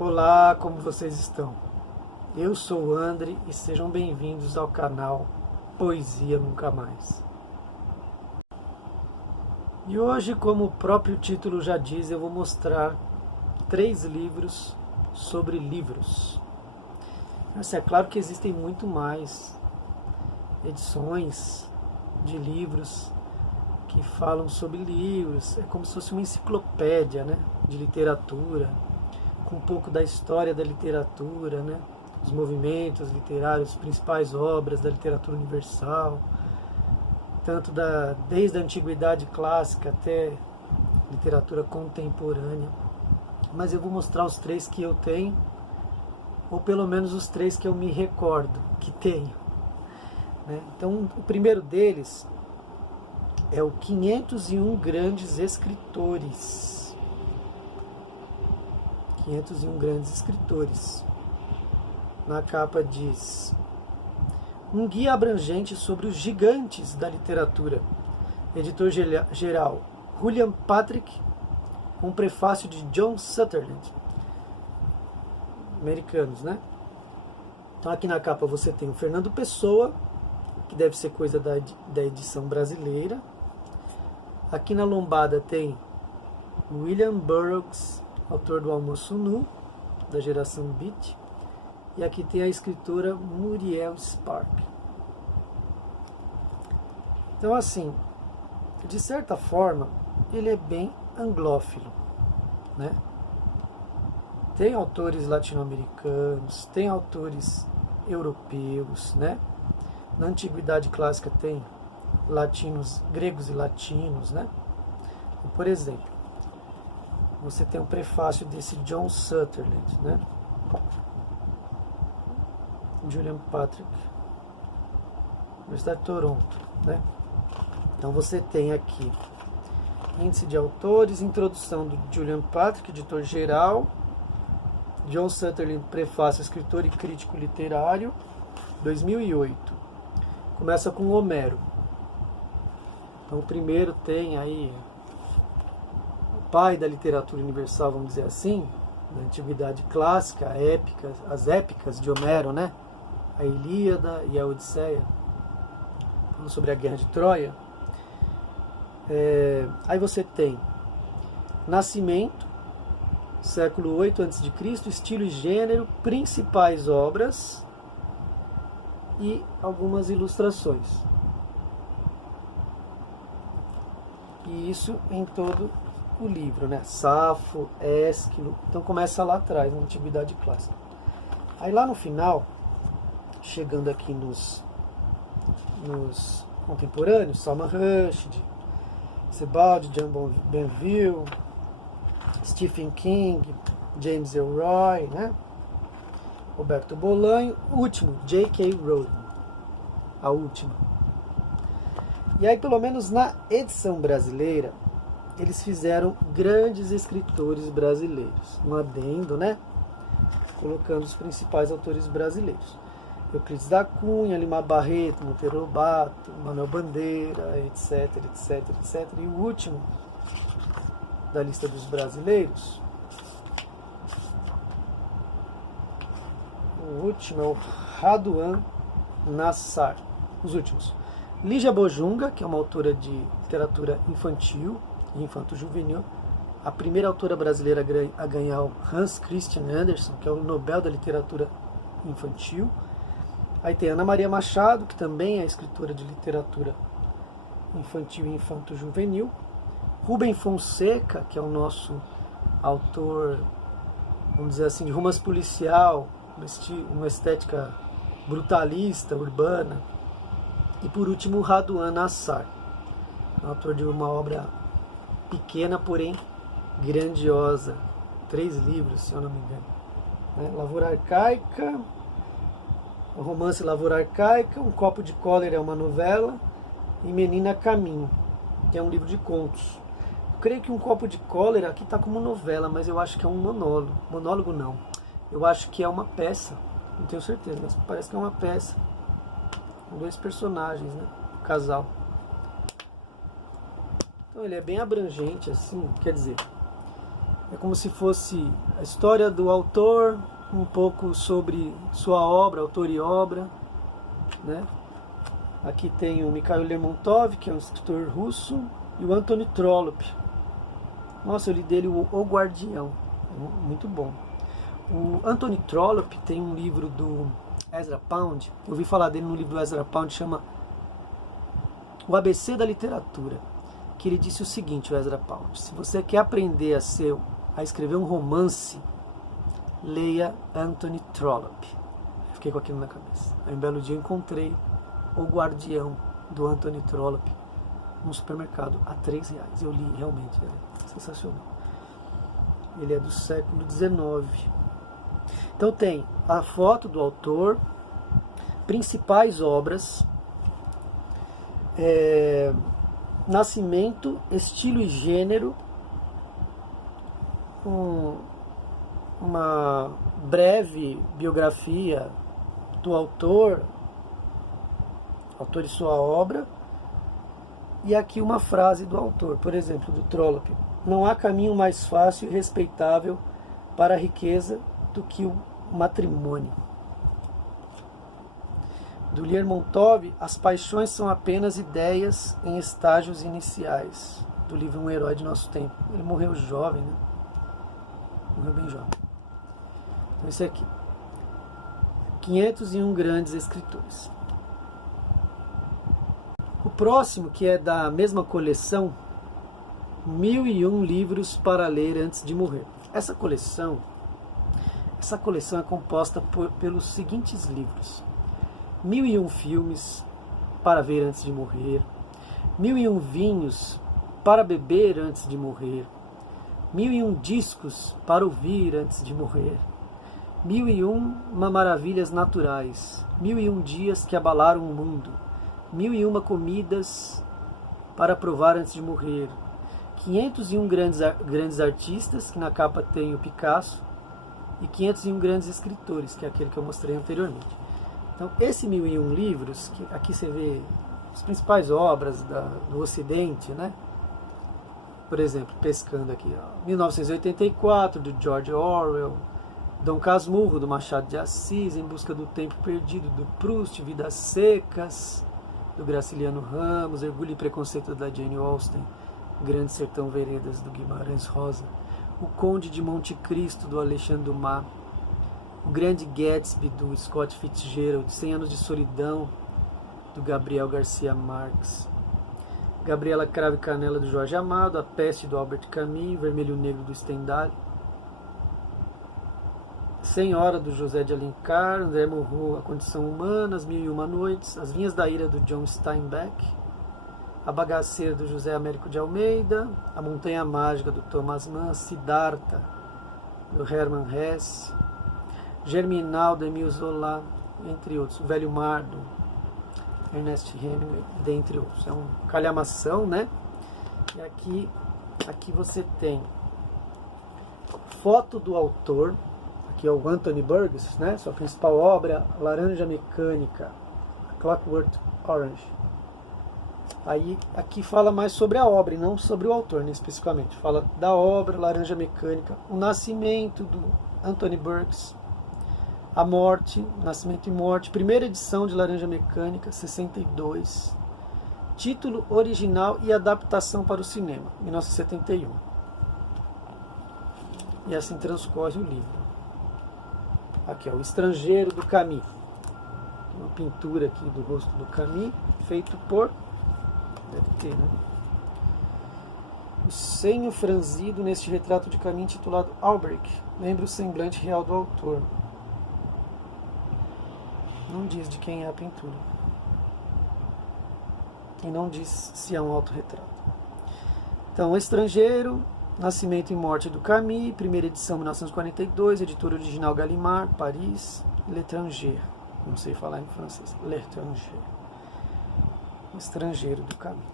Olá, como vocês estão? Eu sou o André e sejam bem-vindos ao canal Poesia Nunca Mais. E hoje, como o próprio título já diz, eu vou mostrar 3 livros sobre livros. Mas é claro que existem muito mais edições de livros que falam sobre livros. É como se fosse uma enciclopédia, né, de literatura, com um pouco da história da literatura, né? Os movimentos literários, as principais obras da literatura universal, tanto desde a antiguidade clássica até literatura contemporânea. Mas eu vou mostrar os 3 que eu tenho, ou pelo menos os 3 que eu me recordo que tenho, né? Então, o primeiro deles é o 501 Grandes Escritores. 501 Grandes Escritores. Na capa diz: um guia abrangente sobre os gigantes da literatura. Editor-geral William Patrick, com prefácio de John Sutherland. Americanos, né? Então aqui na capa você tem o Fernando Pessoa, que deve ser coisa da edição brasileira. Aqui na lombada tem William Burroughs, autor do Almoço Nu, da geração Beat. E aqui tem a escritora Muriel Spark. Então, assim, de certa forma, ele é bem anglófilo, né? Tem autores latino-americanos, tem autores europeus, né? Na antiguidade clássica tem latinos, gregos e latinos, né? E, por exemplo, você tem um prefácio desse John Sutherland, né? William Patrick, Universidade de Toronto, né? Então você tem aqui índice de autores, introdução do William Patrick, editor-geral, John Sutherland, prefácio, escritor e crítico literário, 2008. Começa com Homero. Então o primeiro tem aí o pai da literatura universal, vamos dizer assim, da antiguidade clássica, as épicas de Homero, né? A Ilíada e a Odisseia, falando sobre a Guerra de Troia. Aí você tem Nascimento, século 8 a.C., estilo e gênero, principais obras e algumas ilustrações. E isso em todo o livro, né? Safo, Ésquilo. Então começa lá atrás, na Antiguidade Clássica. Aí lá no final, chegando aqui nos contemporâneos, Salman Rushdie, Sebald, John Banville, Stephen King, James Ellroy, né? Roberto Bolanho, último, J.K. Rowling, a última. E aí, pelo menos na edição brasileira, eles fizeram grandes escritores brasileiros, um adendo, né? Colocando os principais autores brasileiros. Euclides da Cunha, Lima Barreto, Monteiro Lobato, Manuel Bandeira, etc, etc, etc. E o último da lista dos brasileiros, o último é o Raduan Nassar. Os últimos: Lígia Bojunga, que é uma autora de literatura infantil e infanto-juvenil, a primeira autora brasileira a ganhar o Hans Christian Andersen, que é o Nobel da Literatura Infantil. Aí tem Ana Maria Machado, que também é escritora de literatura infantil e infanto-juvenil. Rubem Fonseca, que é o nosso autor, vamos dizer assim, de romance policial, uma estética brutalista, urbana. E por último, Raduan Nassar, autor de uma obra pequena, porém grandiosa. 3 livros, se eu não me engano. Lavoura Arcaica, o romance Lavoura Arcaica, Um Copo de Cólera é uma novela, e Menina Caminho, que é um livro de contos. Eu creio que Um Copo de Cólera aqui está como novela, mas eu acho que é um monólogo. Monólogo não. Eu acho que é uma peça. Não tenho certeza, mas parece que é uma peça. Com 2 personagens, né? Um casal. Então ele é bem abrangente, assim, quer dizer, É como se fosse a história do autor, um pouco sobre sua obra, autor e obra, né? Aqui tem o Mikhail Lermontov, que é um escritor russo, e o Anthony Trollope. Nossa, eu li dele O Guardião, muito bom. O Anthony Trollope tem um livro do Ezra Pound, eu ouvi falar dele no livro do Ezra Pound, chama O ABC da Literatura, que ele disse o seguinte, o Ezra Pound: se você quer aprender a escrever um romance, leia Anthony Trollope. Fiquei com aquilo na cabeça. Aí um belo dia eu encontrei O Guardião, do Anthony Trollope, no supermercado, a R$3. Eu li, realmente, é sensacional. Ele é do século XIX. Então tem a foto do autor, principais obras, nascimento, estilo e gênero, uma breve biografia do autor e sua obra, e aqui uma frase do autor, por exemplo, do Trollope: não há caminho mais fácil e respeitável para a riqueza do que o matrimônio. Do Lermontov, as paixões são apenas ideias em estágios iniciais. Do livro Um Herói de Nosso Tempo. Ele morreu jovem, né? Morreu bem jovem. Então esse aqui. 501 grandes escritores. O próximo, que é da mesma coleção, 1001 livros para ler antes de morrer. Essa coleção é composta pelos seguintes livros: 1001 filmes para ver antes de morrer, 1001 vinhos para beber antes de morrer, 1001 discos para ouvir antes de morrer, 1001 maravilhas naturais, 1001 dias que abalaram o mundo, 1001 comidas para provar antes de morrer, 501 grandes artistas, que na capa tem o Picasso, e 501 grandes escritores, que é aquele que eu mostrei anteriormente. Então, esse 1001 livros, que aqui você vê as principais obras do Ocidente, né? Por exemplo, pescando aqui, 1984, do George Orwell, Dom Casmurro, do Machado de Assis, Em Busca do Tempo Perdido, do Proust, Vidas Secas, do Graciliano Ramos, Orgulho e Preconceito, da Jane Austen, Grande Sertão Veredas, do Guimarães Rosa, O Conde de Monte Cristo, do Alexandre Dumas, O Grande Gatsby, do Scott Fitzgerald, 100 Anos de Solidão, do Gabriel Garcia Marques, Gabriela Cravo e Canela, do Jorge Amado, A Peste, do Albert Camus, Vermelho Negro, do Stendhal, 100 Horas, do José de Alencar, André Morro, A Condição Humana, As 1001 Noites, As Vinhas da Ira, do John Steinbeck, A Bagaceira, do José Américo de Almeida, A Montanha Mágica, do Thomas Mann, Siddhartha, do Hermann Hesse, Germinal, do Emile Zola, entre outros, O Velho Mar, do Ernest Hemingway, dentre outros. É uma calhamação, né? E aqui você tem foto do autor, aqui é o Anthony Burgess, né? Sua principal obra, Laranja Mecânica, Clockwork Orange. Aí aqui fala mais sobre a obra e não sobre o autor, né, especificamente. Fala da obra, Laranja Mecânica, o nascimento do Anthony Burgess, a morte, Nascimento e Morte, primeira edição de Laranja Mecânica, 62, título original e adaptação para o cinema, 1971. E assim transcorre o livro. Aqui, ó, O Estrangeiro, do Camus. Uma pintura aqui do rosto do Camus, feito por... deve ter, né? O senho franzido neste retrato de Camus intitulado Albrecht lembra o semblante real do autor. Não diz de quem é a pintura. E não diz se é um autorretrato. Então, O Estrangeiro, Nascimento e Morte do Camus, primeira edição 1942, editora original Gallimard, Paris, L'Étranger. Não sei falar em francês. L'Étranger. O Estrangeiro, do Camus.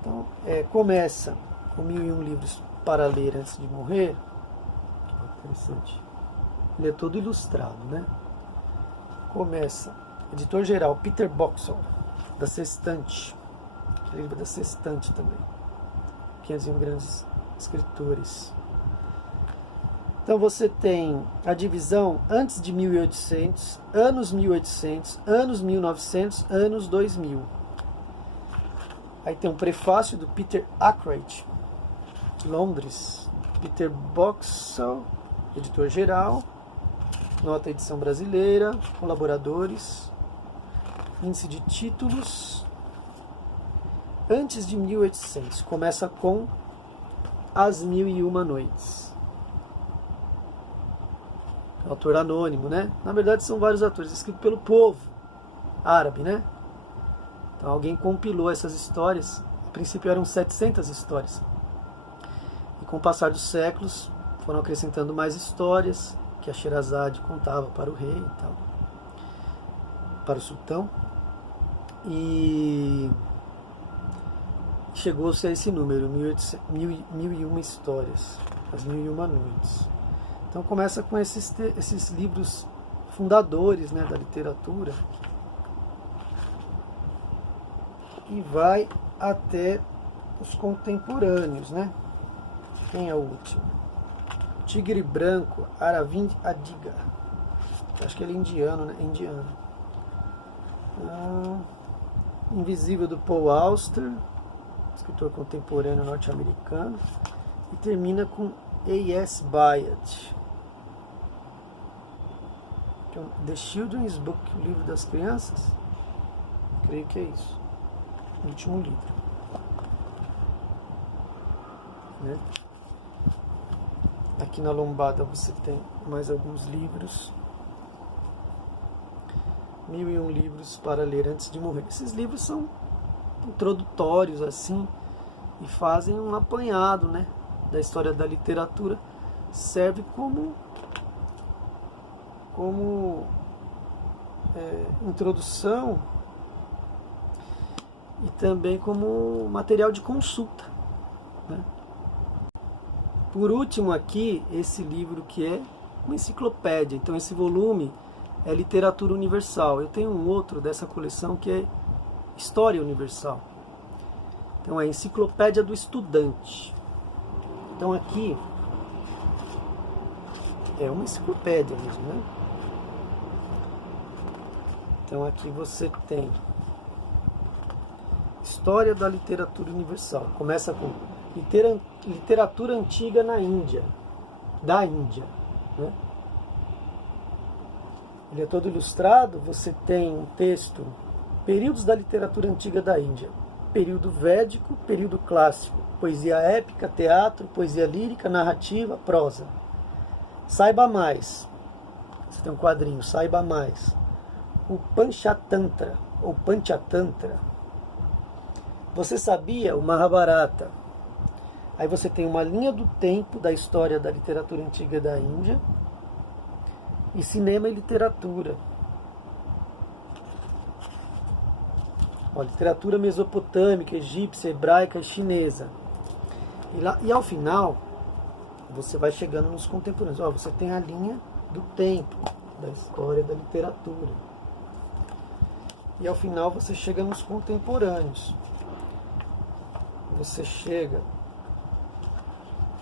Então, começa com 1001 livros para ler antes de morrer. Interessante. Ele é todo ilustrado, né? Começa, editor-geral, Peter Boxall, da Sextante. Livro da Sextante também. 501 grandes escritores. Então você tem a divisão antes de 1800, anos 1800, anos 1900, anos 2000. Aí tem um prefácio do Peter Ackroyd, Londres. Peter Boxall, editor-geral. Nota edição brasileira, colaboradores. Índice de títulos. Antes de 1800, começa com As Mil e Uma Noites. Autor anônimo, né? Na verdade são vários autores, escrito pelo povo árabe, né? Então alguém compilou essas histórias. A princípio eram 700 histórias. E com o passar dos séculos foram acrescentando mais histórias que a Sherazade contava para o rei e tal, para o sultão. E chegou-se a esse número, 1001 histórias, As Mil e Uma Noites. Então começa com esses livros fundadores, né, da literatura e vai até os contemporâneos, né? Quem é o último? Tigre Branco, Aravind Adiga. Acho que ele é indiano, né? Indiano. Invisível, do Paul Auster, escritor contemporâneo norte-americano. E termina com A.S. Byatt. The Children's Book, o livro das crianças. Creio que é isso. O último livro. Né? Aqui na lombada você tem mais alguns livros. 1001 livros para ler antes de morrer. Esses livros são introdutórios assim e fazem um apanhado, né, da história da literatura. Serve como introdução e também como material de consulta, né? Por último aqui, esse livro que é uma enciclopédia. Então esse volume é Literatura Universal. Eu tenho um outro dessa coleção que é História Universal. Então é a Enciclopédia do Estudante. Então aqui é uma enciclopédia mesmo, né? Então aqui você tem História da Literatura Universal. Começa com literatura antiga na Índia, da Índia, né? Ele é todo ilustrado. Você tem um texto, períodos da literatura antiga da Índia: período védico, período clássico, poesia épica, teatro, poesia lírica, narrativa, prosa. Saiba mais. Você tem um quadrinho, saiba mais. O Panchatantra, ou Panchatantra. Você sabia? O Mahabharata. Aí você tem uma linha do tempo da história da literatura antiga da Índia. E cinema e literatura. Ó, literatura mesopotâmica, egípcia, hebraica e chinesa. E ao final, você vai chegando nos contemporâneos. Ó, você tem a linha do tempo da história da literatura. E ao final você chega nos contemporâneos. Você chega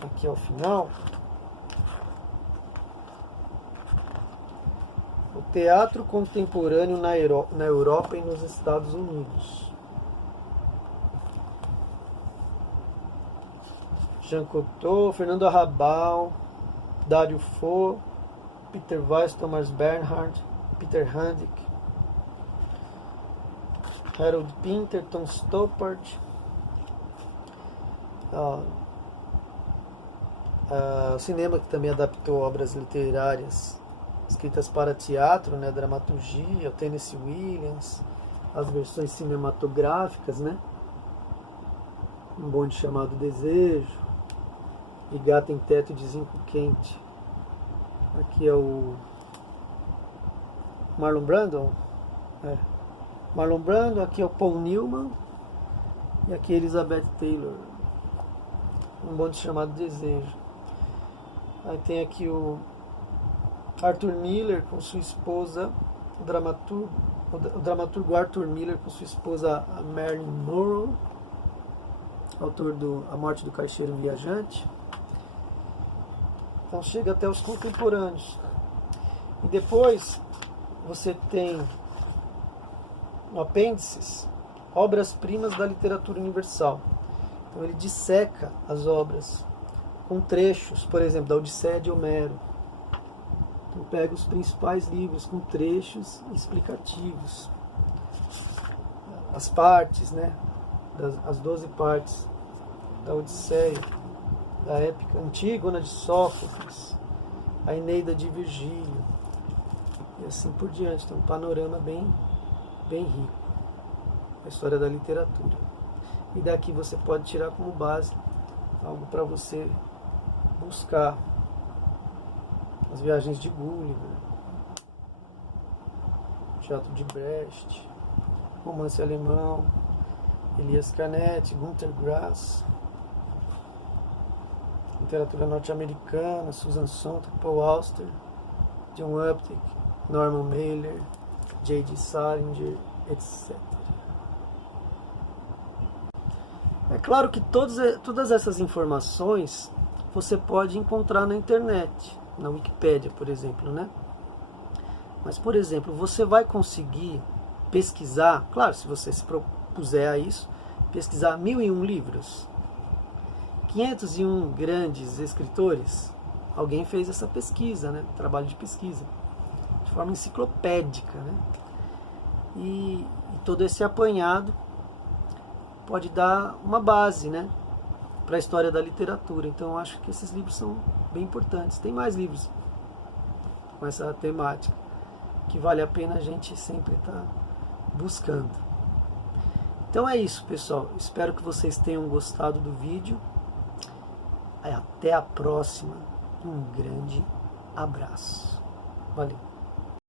aqui ao final. O teatro contemporâneo na Europa e nos Estados Unidos. Jean Cocteau, Fernando Arrabal, Dario Fo, Peter Weiss, Thomas Bernhard, Peter Handick, Harold Pinter, Tom Stoppard, o cinema, que também adaptou obras literárias escritas para teatro, né, dramaturgia, o Tennessee Williams, as versões cinematográficas, né, Um Bonde Chamado Desejo, e Gata em Teto de Zinco Quente. Aqui é o Marlon Brando, Marlon Brando, aqui é o Paul Newman, e aqui é Elizabeth Taylor, Um Bonde Chamado Desejo. Aí tem aqui o Arthur Miller com sua esposa, o dramaturgo Arthur Miller com sua esposa Marilyn Monroe, autor do A Morte do Caixeiro Viajante. Então chega até os contemporâneos. E depois você tem no apêndices obras-primas da literatura universal. Então ele disseca as obras com trechos, por exemplo, da Odisseia de Homero. Então pega os principais livros com trechos explicativos. As partes, né? As 12 partes da Odisseia, da épica Antígona de Sófocles, a Eneida de Virgílio, e assim por diante. Então um panorama bem rico, a história da literatura. E daqui você pode tirar como base algo para você buscar. As viagens de Gulliver, Teatro de Brecht, romance alemão, Elias Canet, Günter Grass, literatura norte-americana, Susan Sontag, Paul Auster, John Updike, Norman Mailer, J.D. Salinger, etc. É claro que todas essas informações você pode encontrar na internet, na Wikipédia, por exemplo, né? Mas, por exemplo, você vai conseguir pesquisar, claro, se você se propuser a isso, pesquisar 1001 livros, 501 grandes escritores, alguém fez essa pesquisa, né? Trabalho de pesquisa, de forma enciclopédica, né? E todo esse apanhado pode dar uma base, né, para a história da literatura. Então eu acho que esses livros são bem importantes. Tem mais livros com essa temática que vale a pena a gente sempre estar buscando. Então é isso, pessoal. Espero que vocês tenham gostado do vídeo. Até a próxima. Um grande abraço. Valeu.